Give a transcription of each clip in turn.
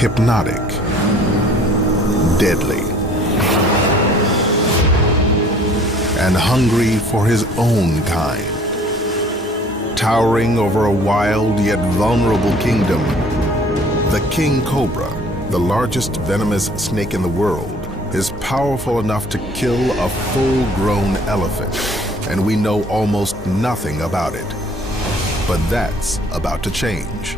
hypnotic, deadly, and hungry for his own kind. Towering over a wild yet vulnerable kingdom, the king cobra, the largest venomous snake in the world, is powerful enough to kill a full-grown elephant, and we know almost nothing about it. But that's about to change.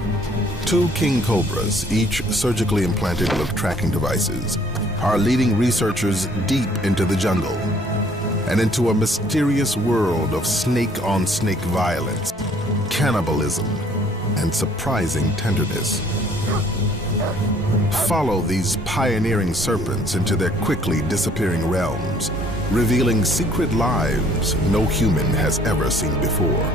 2 king cobras, each surgically implanted with tracking devices, are leading researchers deep into the jungle and into a mysterious world of snake-on-snake violence, cannibalism, and surprising tenderness. Follow these pioneering serpents into their quickly disappearing realms, revealing secret lives no human has ever seen before.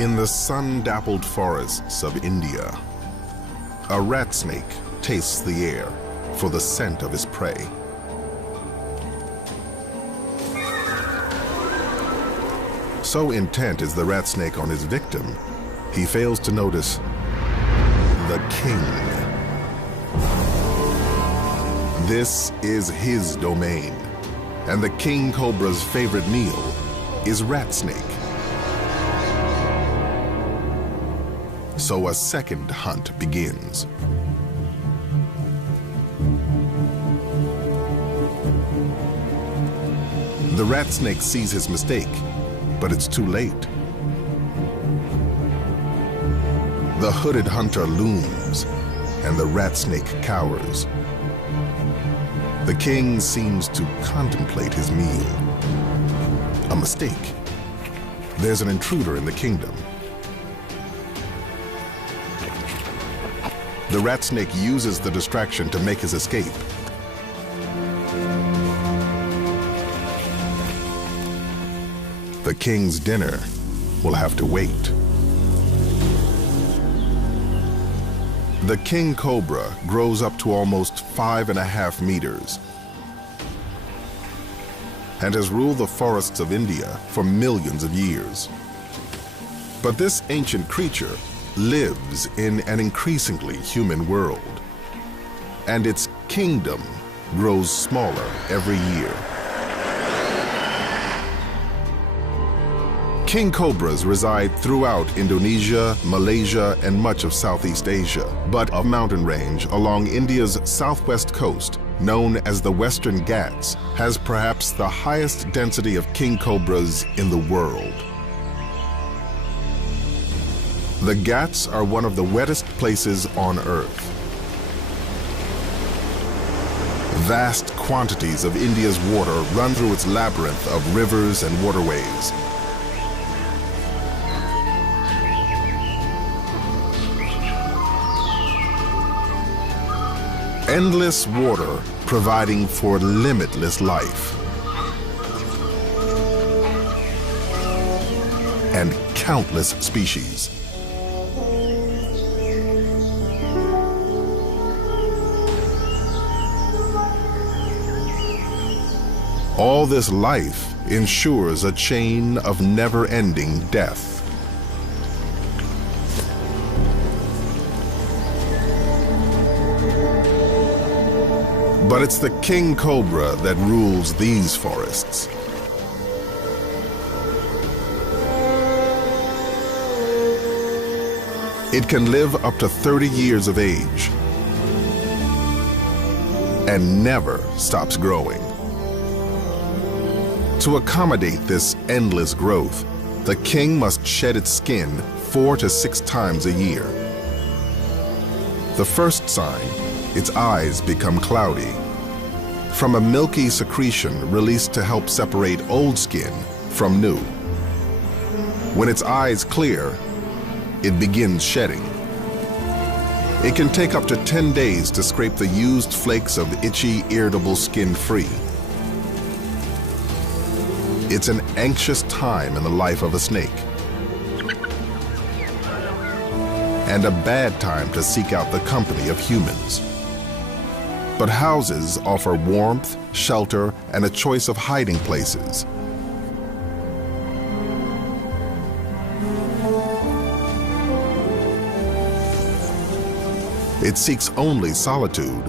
In the sun-dappled forests of India, a rat snake tastes the air for the scent of his prey. So intent is the rat snake on his victim, he fails to notice the king. This is his domain, and the king cobra's favorite meal is rat snake. So a second hunt begins. The rat snake sees his mistake, but it's too late. The hooded hunter looms, and the rat snake cowers. The king seems to contemplate his meal. A mistake. There's an intruder in the kingdom. The rat snake uses the distraction to make his escape. The king's dinner will have to wait. The king cobra grows up to almost 5.5 meters and has ruled the forests of India for millions of years. But this ancient creature lives in an increasingly human world, and its kingdom grows smaller every year. King cobras reside throughout Indonesia, Malaysia, and much of Southeast Asia, but a mountain range along India's southwest coast, known as the Western Ghats, has perhaps the highest density of king cobras in the world. The Ghats are one of the wettest places on Earth. Vast quantities of India's water run through its labyrinth of rivers and waterways. Endless water providing for limitless life. And countless species. All this life ensures a chain of never-ending death. But it's the king cobra that rules these forests. It can live up to 30 years of age and never stops growing. To accommodate this endless growth, the king must shed its skin 4 to 6 times a year. The first sign, its eyes become cloudy, from a milky secretion released to help separate old skin from new. When its eyes clear, it begins shedding. It can take up to 10 days to scrape the used flakes of itchy, irritable skin free. It's an anxious time in the life of a snake, and a bad time to seek out the company of humans. But houses offer warmth, shelter, and a choice of hiding places. It seeks only solitude,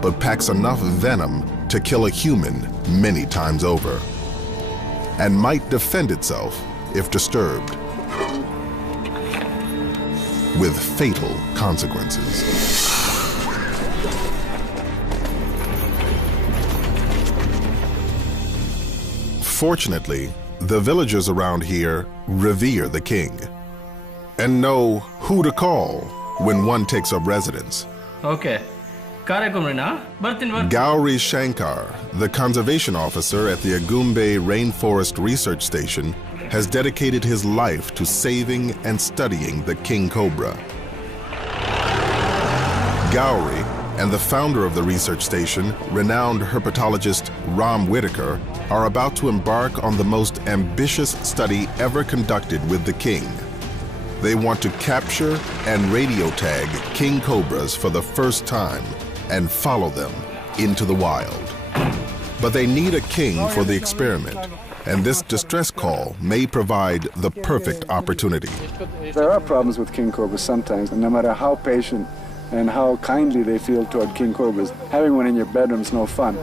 but packs enough venom to kill a human many times over, and might defend itself if disturbed, with fatal consequences. Fortunately, the villagers around here revere the king and know who to call when one takes up residence. Okay. Gauri Shankar, the conservation officer at the Agumbe Rainforest Research Station, has dedicated his life to saving and studying the king cobra. Gauri and the founder of the research station, renowned herpetologist Ram Whitaker, are about to embark on the most ambitious study ever conducted with the king. They want to capture and radio tag king cobras for the first time and follow them into the wild. But they need a king for the experiment, and this distress call may provide the perfect opportunity. There are problems with king cobras sometimes, and no matter how patient and how kindly they feel toward king cobras, having one in your bedroom is no fun.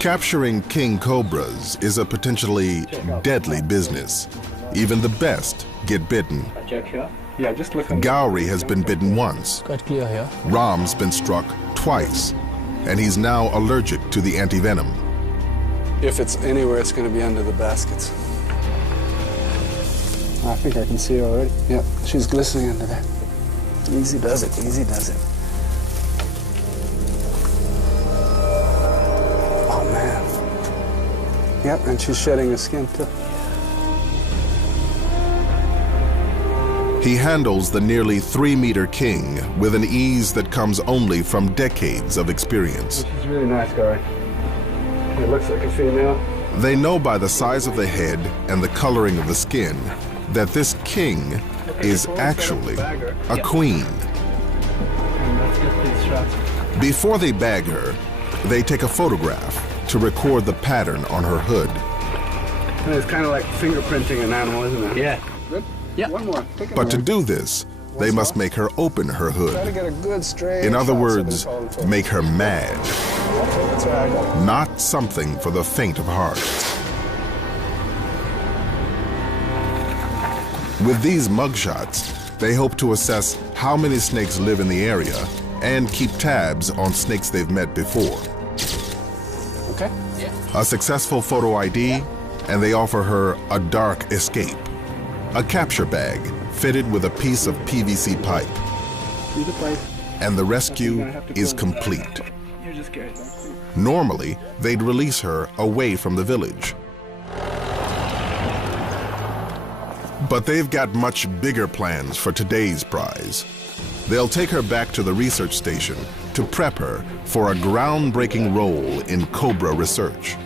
Capturing king cobras is a potentially deadly business. Even the best get bitten. Yeah, just look. Gauri has been bitten once. Quite clear here. Ram's been struck twice, and he's now allergic to the antivenom. If it's anywhere, it's going to be under the baskets. I think I can see her already. Yeah, she's glistening under there. Easy does it, easy does it. Oh, man. Yep, and she's shedding her skin, too. He handles the nearly 3-meter king with an ease that comes only from decades of experience. She's really nice, Gauri. It looks like a female. They know by the size of the head and the coloring of the skin that this king is actually a queen. Before they bag her, they take a photograph to record the pattern on her hood. And it's kind of like fingerprinting an animal, isn't it? Yeah. Good? Yeah. One more. But to do this, they must make her open her Try to hood. get a good straight In other shot so words, it's all in focus. make her mad. That's where I go. Not something for the faint of heart. With these mugshots, they hope to assess how many snakes live in the area and keep tabs on snakes they've met before. Okay? A successful photo ID, and they offer her a dark escape. A capture bag fitted with a piece of PVC pipe. See the pipe? And the rescue is complete. You're just scared. Normally, they'd release her away from the village. But they've got much bigger plans for today's prize. They'll take her back to the research station to prep her for a groundbreaking role in Cobra research.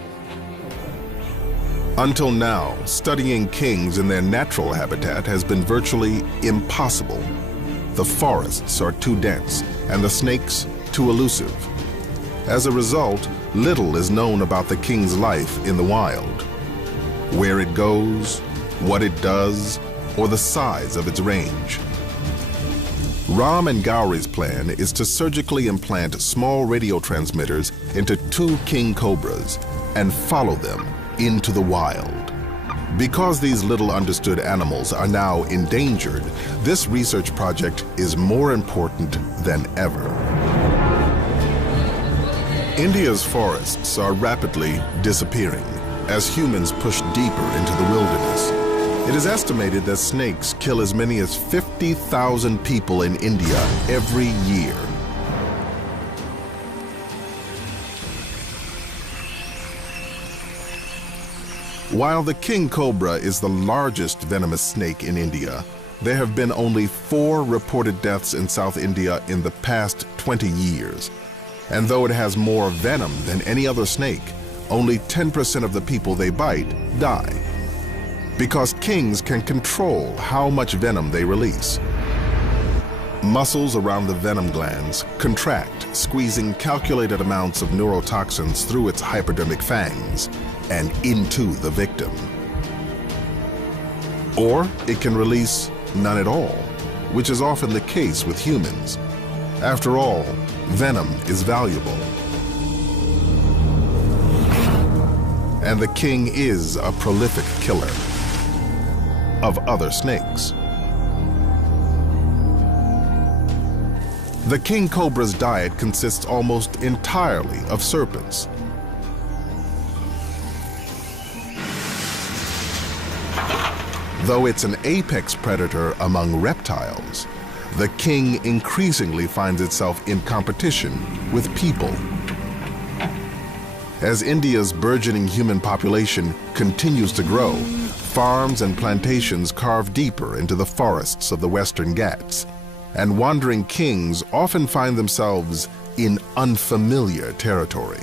Until now, studying kings in their natural habitat has been virtually impossible. The forests are too dense and the snakes too elusive. As a result, little is known about the king's life in the wild. Where it goes, what it does, or the size of its range. Ram and Gauri's plan is to surgically implant small radio transmitters into 2 king cobras and follow them into the wild. Because these little understood animals are now endangered, this research project is more important than ever. India's forests are rapidly disappearing as humans push deeper into the wilderness. It is estimated that snakes kill as many as 50,000 people in India every year. While the king cobra is the largest venomous snake in India, there have been only 4 reported deaths in South India in the past 20 years. And though it has more venom than any other snake, only 10% of the people they bite die. Because kings can control how much venom they release. Muscles around the venom glands contract, squeezing calculated amounts of neurotoxins through its hypodermic fangs and into the victim. Or it can release none at all, which is often the case with humans. After all, venom is valuable. And the king is a prolific killer of other snakes. The king cobra's diet consists almost entirely of serpents. Though it's an apex predator among reptiles, the king increasingly finds itself in competition with people. As India's burgeoning human population continues to grow, farms and plantations carve deeper into the forests of the Western Ghats, and wandering kings often find themselves in unfamiliar territory.